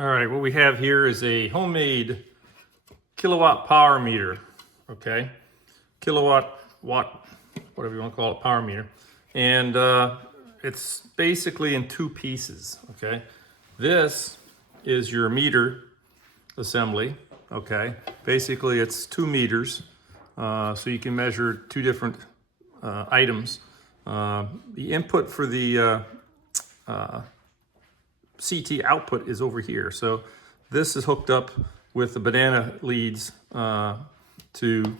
All right, what we have here is a homemade kilowatt power meter, okay? Kilowatt, watt, whatever you want to call it, power meter. And it's basically in two pieces, okay? This is your meter assembly, okay? Basically, it's 2 meters, so you can measure 2 different items. The input for the CT output is over here. So this is hooked up with the banana leads to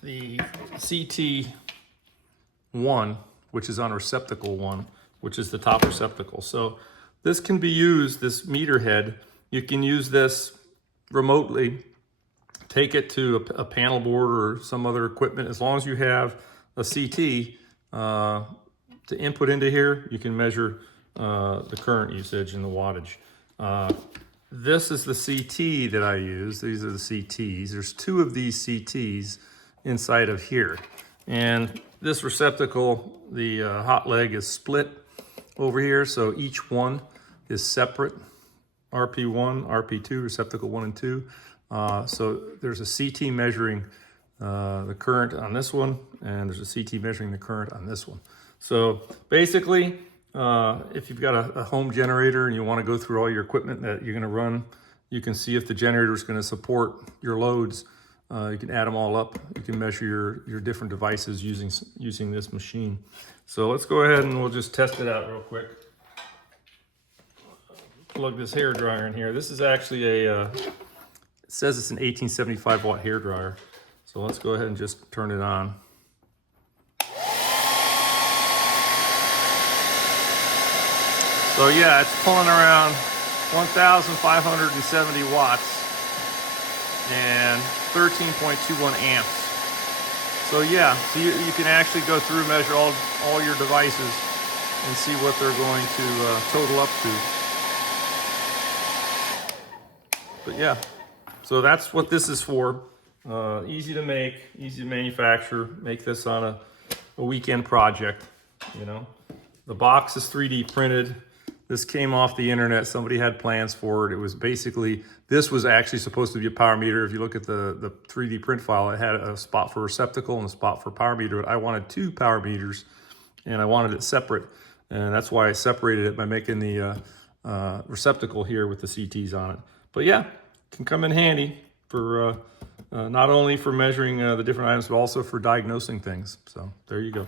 the CT1, which is on receptacle 1, which is the top receptacle. So this can be used, this meter head, you can use this remotely, take it to a panel board or some other equipment. As long as you have a CT to input into here, you can measure the current usage and the wattage. This is the CT that I use. These are the CTs. There's 2 of these CTs inside of here. And this receptacle, the hot leg is split over here, so each one is separate. RP1, RP2, receptacle 1 and 2. So there's a CT measuring the current on this one, and there's a CT measuring the current on this one. So basically, if you've got a home generator and you want to go through all your equipment that you're going to run, you can see if the generator is going to support your loads. You can add them all up. You can measure your different devices using this machine. So let's go ahead and we'll just test it out real quick. Plug this hair dryer in here. This is actually it says it's an 1875 watt hair dryer. So let's go ahead and just turn it on. So yeah, it's pulling around 1,570 watts and 13.21 amps. So yeah, so you can actually go through, measure all your devices and see what they're going to total up to. But yeah, so that's what this is for. Easy to make, easy to manufacture. Make this on a weekend project, you know. The box is 3D printed. This came off the internet. Somebody had plans for it. It was basically, this was actually supposed to be a power meter. If you look at the 3D print file, it had a spot for receptacle and a spot for power meter. But I wanted 2 power meters and I wanted it separate. And that's why I separated it by making the receptacle here with the CTs on it. But yeah, it can come in handy for not only for measuring the different items, but also for diagnosing things. So there you go.